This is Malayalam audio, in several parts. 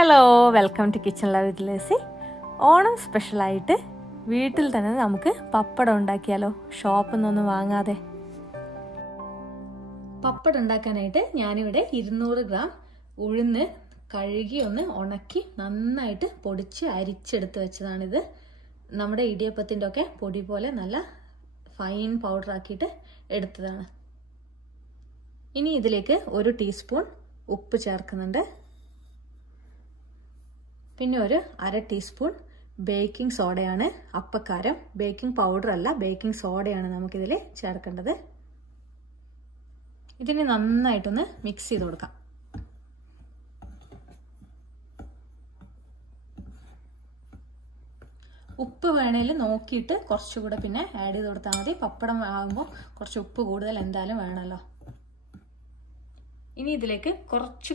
Hello, welcome to kitchen love with lazy. Onam സ്പെഷ്യലായിട്ട് വീട്ടിൽ തന്നെ നമുക്ക് പപ്പടം ഉണ്ടാക്കിയാലോ, ഷോപ്പിൽ നിന്നൊന്നും വാങ്ങാതെ. പപ്പടം ഉണ്ടാക്കാനായിട്ട് ഞാനിവിടെ 200 ഗ്രാം ഉഴുന്ന് കഴുകി ഒന്ന് ഉണക്കി നന്നായിട്ട് പൊടിച്ച് അരിച്ചെടുത്ത് വെച്ചതാണിത്. നമ്മുടെ ഇടിയപ്പത്തിൻ്റെ ഒക്കെ പൊടി പോലെ നല്ല ഫൈൻ പൗഡർ ആക്കിയിട്ട് എടുത്തതാണ്. ഇനി ഇതിലേക്ക് 1 ടീസ്പൂൺ ഉപ്പ് ചേർക്കുന്നുണ്ട്. പിന്നെ ഒരു 1/2 ടീസ്പൂൺ ബേക്കിംഗ് സോഡയാണ്, അപ്പക്കാരം. ബേക്കിംഗ് പൗഡർ അല്ല, ബേക്കിംഗ് സോഡയാണ് നമുക്കിതിൽ ചേർക്കേണ്ടത്. ഇതിനെ നന്നായിട്ടൊന്ന് മിക്സ് ചെയ്ത് കൊടുക്കാം. ഉപ്പ് വേണേൽ നോക്കിയിട്ട് കുറച്ചുകൂടെ പിന്നെ ആഡ് ചെയ്ത് കൊടുത്താൽ മതി. പപ്പടം ആകുമ്പോൾ കുറച്ച് ഉപ്പ് കൂടുതൽ എന്തായാലും വേണമല്ലോ. ഇനി ഇതിലേക്ക്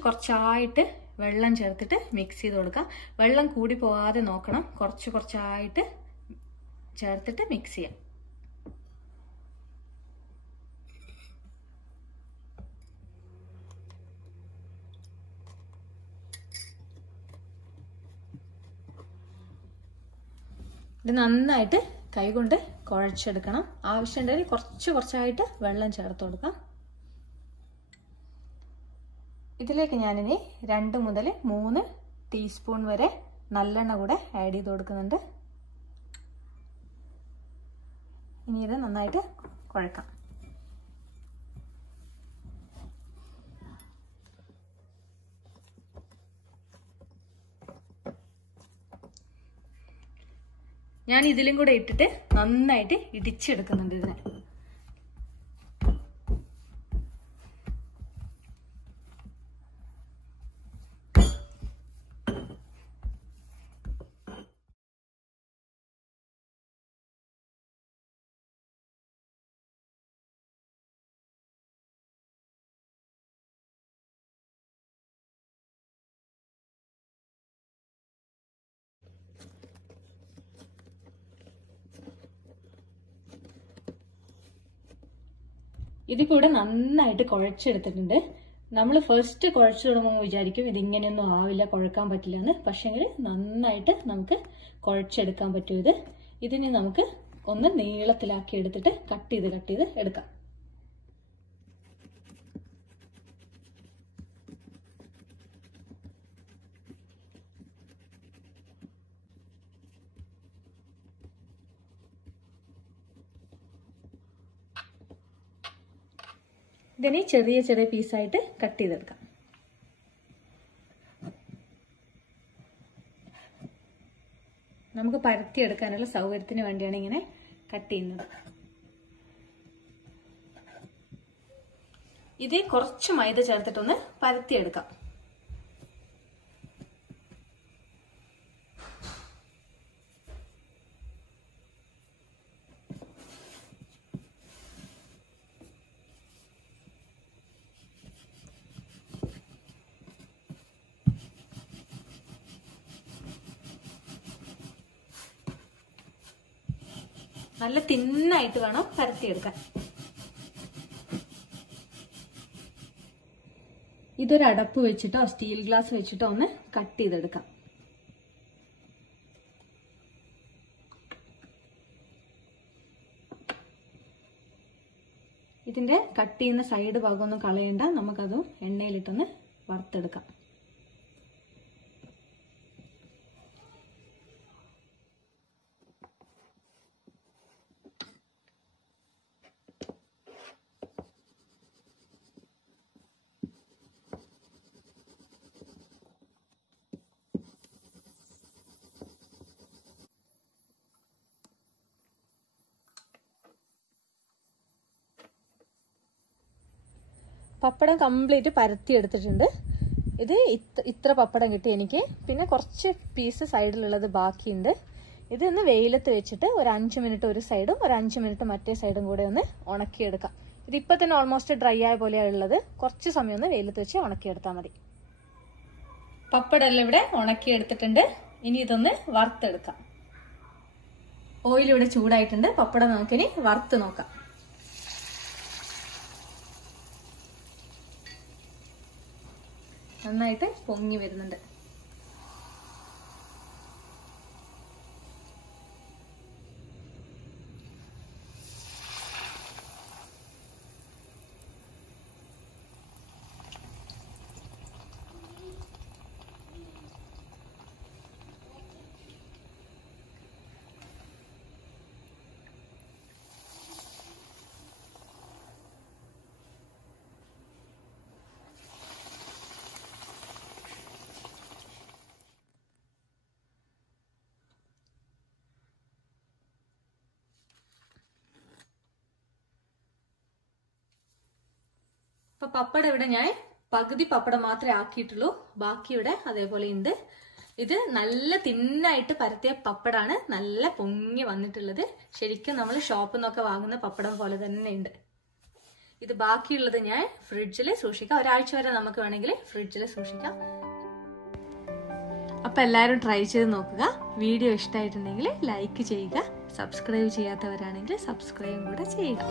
കുറച്ചായിട്ട് വെള്ളം ചേർത്തിട്ട് മിക്സ് ചെയ്ത് കൊടുക്കാം. വെള്ളം കൂടി പോകാതെ നോക്കണം. കുറച്ചായിട്ട് ചേർത്തിട്ട് മിക്സ് ചെയ്യാം. ഇത് നന്നായിട്ട് കൈകൊണ്ട് കുഴച്ചെടുക്കണം. ആവശ്യമുണ്ടെങ്കിൽ കുറച്ചായിട്ട് വെള്ളം ചേർത്ത് കൊടുക്കാം. ഇതിലേക്ക് ഞാനിനി 2 മുതൽ 3 ടീസ്പൂൺ വരെ നല്ലെണ്ണ കൂടെ ആഡ് ചെയ്ത് കൊടുക്കുന്നുണ്ട്. ഇനി ഇത് നന്നായിട്ട് കുഴക്കാം. ഞാൻ ഇതിലും കൂടെ ഇട്ടിട്ട് നന്നായിട്ട് ഇടിച്ചെടുക്കുന്നുണ്ട് ഇതിനെ. ഇതിപ്പോൾ ഇവിടെ നന്നായിട്ട് കുഴച്ചെടുത്തിട്ടുണ്ട്. നമ്മൾ ഫസ്റ്റ് കുഴച്ചു തുടങ്ങുമ്പോൾ വിചാരിക്കും ഇതിങ്ങനെയൊന്നും ആവില്ല, കുഴക്കാൻ പറ്റില്ല എന്ന്. പക്ഷേങ്കിൽ നന്നായിട്ട് നമുക്ക് കുഴച്ചെടുക്കാൻ പറ്റും. ഇതിനെ നമുക്ക് ഒന്ന് നീളത്തിലാക്കി എടുത്തിട്ട് കട്ട് ചെയ്ത് എടുക്കാം. ഇതിനെ ചെറിയ പീസായിട്ട് കട്ട് ചെയ്തെടുക്കാം. നമുക്ക് പരത്തിയെടുക്കാനുള്ള സൗകര്യത്തിന് വേണ്ടിയാണ് ഇങ്ങനെ കട്ട് ചെയ്യുന്നത്. ഇത് കുറച്ച് മൈദ ചേർത്തിട്ടൊന്ന് പരത്തിയെടുക്കാം. നല്ല തിന്നായിട്ട് വേണം പരത്തിയെടുക്കാൻ. ഇതൊരു അടപ്പ് വെച്ചിട്ടോ സ്റ്റീൽ ഗ്ലാസ് വെച്ചിട്ടോ ഒന്ന് കട്ട് ചെയ്തെടുക്കാം. ഇതിന്റെ കട്ട് ചെയ്യുന്ന സൈഡ് ഭാഗമൊന്നും കളയണ്ട. നമുക്കതും എണ്ണയിലിട്ടൊന്ന് വറുത്തെടുക്കാം. പപ്പടം കംപ്ലീറ്റ് പരത്തി എടുത്തിട്ടുണ്ട്. ഇത് ഇത്ര പപ്പടം കിട്ടി എനിക്ക്. പിന്നെ കുറച്ച് പീസ് സൈഡിലുള്ളത് ബാക്കിയുണ്ട്. ഇതൊന്ന് വെയിലത്ത് വെച്ചിട്ട് ഒരു 5 മിനിറ്റ് ഒരു സൈഡും ഒരു 5 മിനിറ്റ് മറ്റേ സൈഡും കൂടെ ഒന്ന് ഉണക്കിയെടുക്കാം. ഇതിപ്പോൾ തന്നെ ഓൾമോസ്റ്റ് ഡ്രൈ ആയ പോലെയാണ് ഉള്ളത്. കുറച്ച് സമയം ഒന്ന് വെയിലത്ത് വെച്ച് ഉണക്കിയെടുത്താൽ മതി. പപ്പടം എല്ലാം ഇവിടെ ഉണക്കിയെടുത്തിട്ടുണ്ട്. ഇനി ഇതൊന്ന് വറുത്തെടുക്കാം. ഓയിൽ ഇവിടെ ചൂടായിട്ടുണ്ട്. പപ്പടം നമുക്കിനി വറുത്ത് നോക്കാം. നന്നായിട്ട് പൊങ്ങി വരുന്നുണ്ട്. അപ്പോൾ പപ്പടം ഇവിടെ ഞാൻ പകുതി പപ്പടം മാത്രമേ ആക്കിയിട്ടുള്ളൂ, ബാക്കി ഇവിടെ അതേപോലെ ഉണ്ട്. ഇത് നല്ല തിന്നായിട്ട് പരത്തിയ പപ്പടാണ്, നല്ല പൊങ്ങി വന്നിട്ടുള്ളത്. ശരിക്കും നമ്മൾ ഷോപ്പിൽ നിന്നൊക്കെ വാങ്ങുന്ന പപ്പടം പോലെ തന്നെ ഉണ്ട്. ഇത് ബാക്കിയുള്ളത് ഞാൻ ഫ്രിഡ്ജിൽ സൂക്ഷിക്കാം, ഒരാഴ്ച വരെ നമുക്ക് വേണമെങ്കിൽ ഫ്രിഡ്ജിൽ സൂക്ഷിക്കാം. അപ്പം എല്ലാവരും ട്രൈ ചെയ്ത് നോക്കുക. വീഡിയോ ഇഷ്ടമായിട്ടുണ്ടെങ്കിൽ ലൈക്ക് ചെയ്യുക, സബ്സ്ക്രൈബ് ചെയ്യാത്തവരാണെങ്കിൽ സബ്സ്ക്രൈബും കൂടെ ചെയ്യുക.